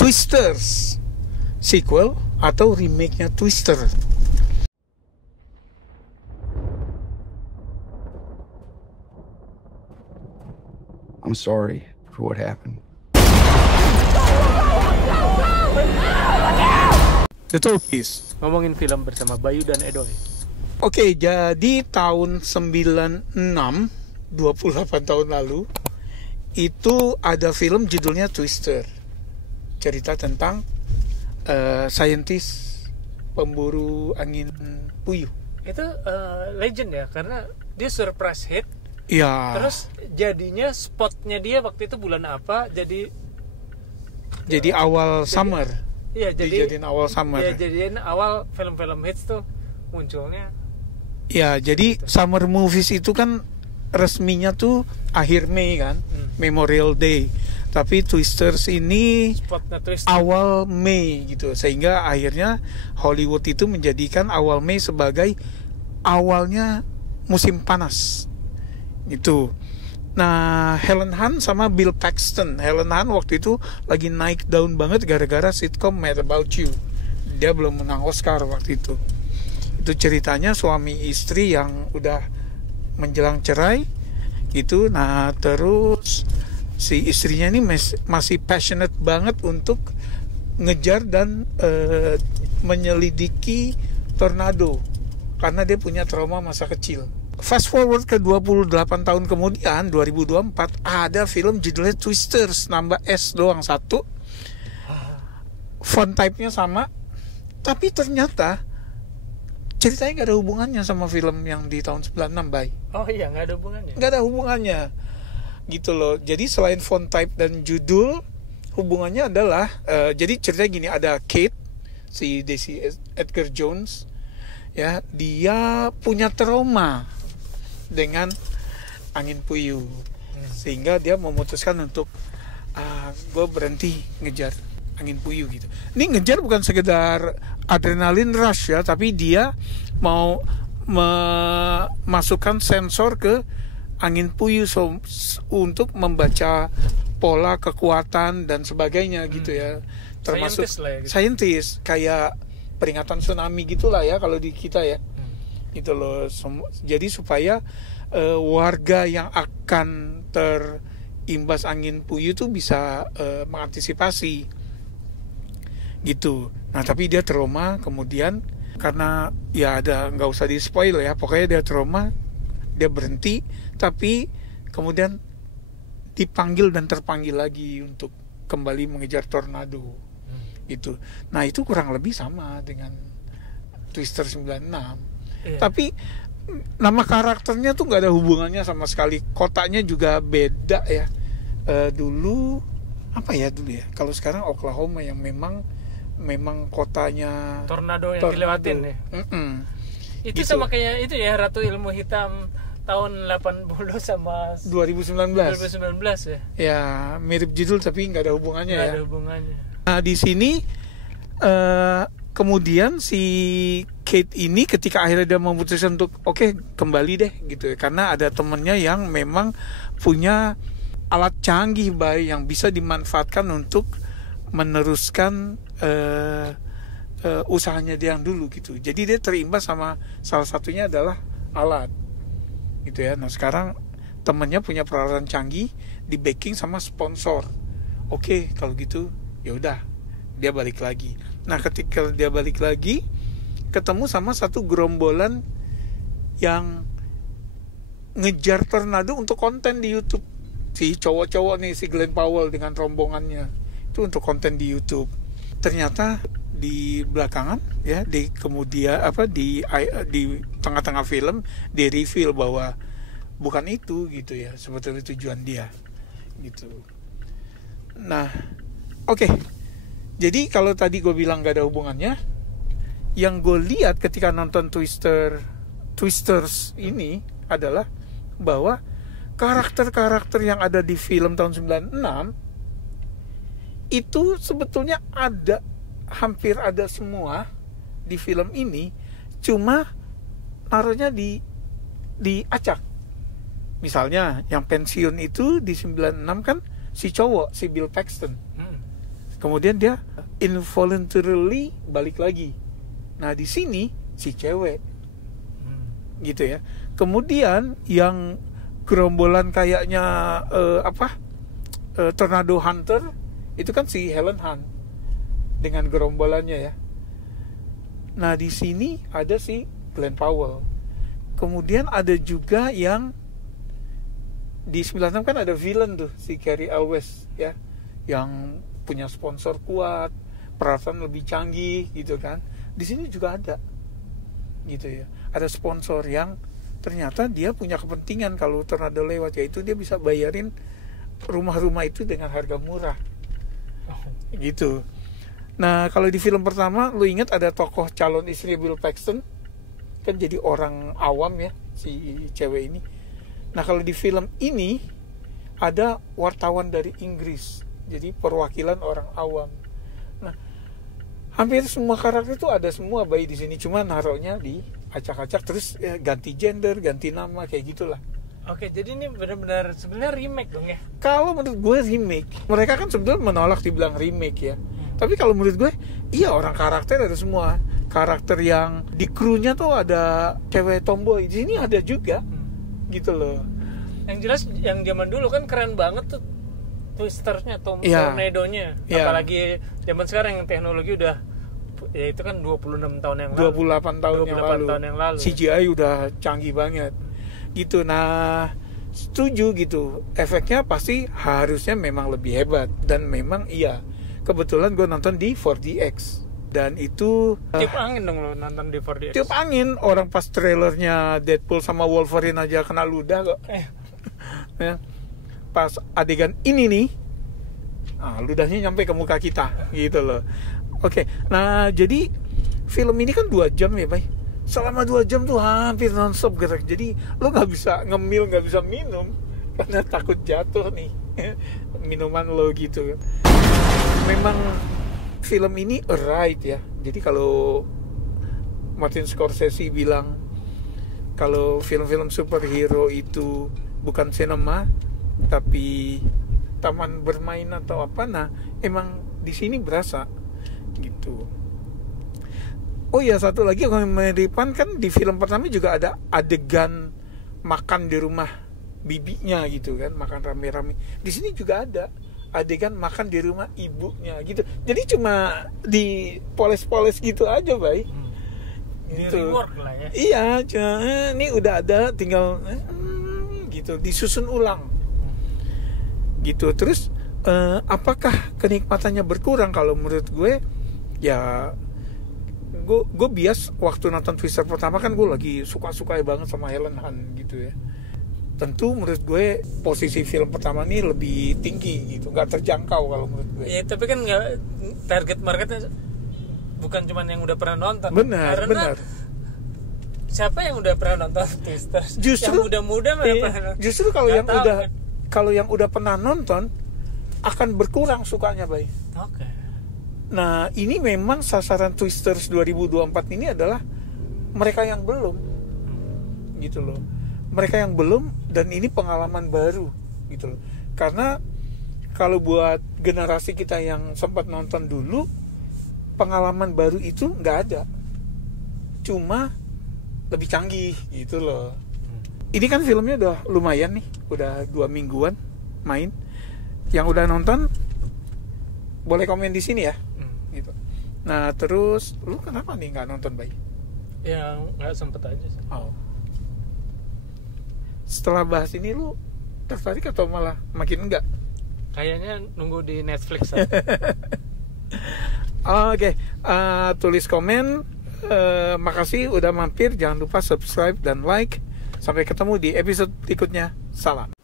Twisters sequel atau remake-nya Twister. I'm sorry for what happened. The Talkies. Ngomongin film bersama Bayu dan Edoy. Oke, jadi tahun 96, 28 tahun lalu, itu ada film judulnya Twister. Cerita tentang saintis pemburu angin puyuh. Itu legend ya, karena dia surprise hit. Ya. Terus jadinya spotnya dia waktu itu bulan apa? Jadi awal summer. Iya, dijadiin awal summer. Iya, jadiin awal film-film hits tuh munculnya. Ya, jadi summer movies itu kan resminya tuh akhir Mei kan, Memorial Day. Tapi Twisters ini awal Mei gitu, sehingga akhirnya Hollywood itu menjadikan awal Mei sebagai awalnya musim panas gitu. Nah, Helen Hunt sama Bill Paxton. Helen Hunt waktu itu lagi naik daun banget gara-gara sitcom Mad About You. Dia belum menang Oscar waktu itu. Itu ceritanya suami istri yang udah menjelang cerai gitu. Nah, terus si istrinya ini masih passionate banget untuk ngejar dan menyelidiki tornado karena dia punya trauma masa kecil. Fast forward ke 28 tahun kemudian, 2024, ada film judulnya Twisters, nambah S doang satu. Font type-nya sama, tapi ternyata ceritanya gak ada hubungannya sama film yang di tahun 96, Bay. Oh iya, gak ada hubungannya? Gak ada hubungannya gitu loh. Jadi selain font type dan judul, hubungannya adalah jadi ceritanya gini, ada Kate, si Daisy Edgar Jones, ya, dia punya trauma dengan angin puyuh, sehingga dia memutuskan untuk gue berhenti ngejar angin puyuh gitu. Ini ngejar bukan sekedar adrenalin rush ya, tapi dia mau memasukkan sensor ke angin puyuh untuk membaca pola kekuatan dan sebagainya gitu ya. Termasuk saintis kayak peringatan tsunami gitulah ya kalau di kita ya. Gitu loh. Jadi supaya warga yang akan terimbas angin puyuh itu bisa mengantisipasi gitu. Nah, tapi dia trauma kemudian karena ya ada, nggak usah di spoil ya, pokoknya dia trauma, dia berhenti, tapi kemudian dipanggil dan terpanggil lagi untuk kembali mengejar tornado itu. Nah, itu kurang lebih sama dengan Twister 96. Yeah. Tapi nama karakternya tuh nggak ada hubungannya sama sekali. Kotanya juga beda ya. Dulu apa ya dulu ya? Kalau sekarang Oklahoma yang memang kotanya tornado yang dilewatin ya. Itu gitu. Sama kayak itu ya, Ratu Ilmu Hitam tahun 80 sama 2019 ya. Ya, mirip judul tapi nggak ada hubungannya. Nggak ya. ada hubungannya. Nah, di sini kemudian si Kate ini ketika akhirnya dia memutuskan untuk oke, kembali deh gitu ya, karena ada temennya yang memang punya alat canggih baik yang bisa dimanfaatkan untuk meneruskan usahanya dia yang dulu gitu. Jadi dia terimbas sama salah satunya adalah alat gitu ya. Nah, sekarang temennya punya peralatan canggih, di backing sama sponsor. Oke, kalau gitu ya udah, dia balik lagi. Nah, ketika dia balik lagi, ketemu sama satu gerombolan yang ngejar tornado untuk konten di YouTube. Si cowok-cowok nih, si Glenn Powell dengan rombongannya, itu untuk konten di YouTube. Ternyata di belakangan ya, di kemudian di tengah-tengah film di reveal bahwa bukan itu gitu ya, sebetulnya tujuan dia gitu. Nah, oke. Jadi kalau tadi gue bilang gak ada hubungannya, yang gue lihat ketika nonton Twisters ini adalah bahwa karakter-karakter yang ada di film tahun 96 itu sebetulnya hampir ada semua di film ini, cuma naruhnya di acak. Misalnya yang pensiun itu di 96 kan si cowok, si Bill Paxton. Kemudian dia involuntarily balik lagi. Nah di sini si cewek, gitu ya. Kemudian yang gerombolan kayaknya Tornado Hunter itu kan si Helen Hunt dengan gerombolannya ya. Nah di sini ada si Glenn Powell. Kemudian ada juga yang di 96 kan ada villain tuh si Cary Elwes ya, yang punya sponsor kuat, peralatan lebih canggih gitu kan. Di sini juga ada gitu ya. Ada sponsor yang ternyata dia punya kepentingan kalau tornado lewat, yaitu dia bisa bayarin rumah-rumah itu dengan harga murah. Gitu. Nah, kalau di film pertama lu ingat ada tokoh calon istri Bill Paxton kan jadi orang awam ya si cewek ini. Nah, kalau di film ini ada wartawan dari Inggris, jadi perwakilan orang awam. Nah, hampir semua karakter itu ada semua bayi di sini, cuma naruhnya di acak-acak terus ya, ganti gender, ganti nama kayak gitulah. Oke, jadi ini benar-benar sebenarnya remake dong ya? Kalau menurut gue remake. Mereka kan sebenarnya menolak dibilang remake ya. Tapi kalau menurut gue, iya orang karakter ada semua. Karakter yang di krunya tuh ada cewek tomboy, di sini ada juga. Gitu loh. Yang jelas yang zaman dulu kan keren banget tuh twistersnya, tornadonya. Apalagi zaman sekarang yang teknologi udah ya itu kan 26 tahun yang lalu. 28 tahun yang lalu. CGI udah canggih banget. Gitu. Nah, setuju gitu. Efeknya pasti harusnya memang lebih hebat dan memang iya. Kebetulan gue nonton di 4DX. Dan itu tiup angin dong lo nonton di 4DX. Tiup angin, orang pas trailernya Deadpool sama Wolverine aja kena ludah kok. Ya. Pas adegan ini nih, ludahnya nyampe ke muka kita, gitu loh. Oke, nah jadi film ini kan 2 jam ya, Bay. Selama 2 jam tuh hampir non-stop gerak. Jadi lo nggak bisa ngemil, nggak bisa minum karena takut jatuh nih minuman lo gitu. Memang film ini a ride ya. Jadi kalau Martin Scorsese bilang kalau film-film superhero itu bukan sinema tapi taman bermain atau apa, nah emang di sini berasa gitu. Oh ya, satu lagi yang mengerikan kan di film pertama juga ada adegan makan di rumah bibinya gitu kan, makan rame-rame. Di sini juga ada adegan makan di rumah ibunya gitu. Jadi cuma dipoles-poles gitu aja, Bay. Gitu. Di rework lah ya. Iya, ini udah ada, tinggal gitu, disusun ulang. Gitu. Terus apakah kenikmatannya berkurang? Kalau menurut gue ya gue bias waktu nonton Twister pertama kan gue lagi suka-suka banget sama Helen Hunt gitu ya. Tentu menurut gue posisi film pertama ini lebih tinggi gitu, nggak terjangkau kalau menurut gue. Ya tapi kan nggak, target marketnya bukan cuma yang udah pernah nonton. Benar. Siapa yang udah pernah nonton Twister? Justru yang muda-muda pernah. Justru kalau yang udah pernah nonton akan berkurang sukanya, Bay. Oke. Nah ini memang sasaran Twisters 2024 ini adalah mereka yang belum, gitu loh. Mereka yang belum, dan ini pengalaman baru gitu loh. Karena kalau buat generasi kita yang sempat nonton dulu, pengalaman baru itu nggak ada, cuma lebih canggih gitu loh. Ini kan filmnya udah lumayan nih, udah 2 mingguan main. Yang udah nonton boleh komen di sini ya. Gitu. Nah terus lu kenapa nih nggak nonton, Bay? Ya nggak sempet aja sih. Oh. Setelah bahas ini lu tertarik atau malah makin enggak? Kayaknya nunggu di Netflix aja. Oke, tulis komen. Makasih udah mampir. Jangan lupa subscribe dan like. Sampai ketemu di episode berikutnya. Salam.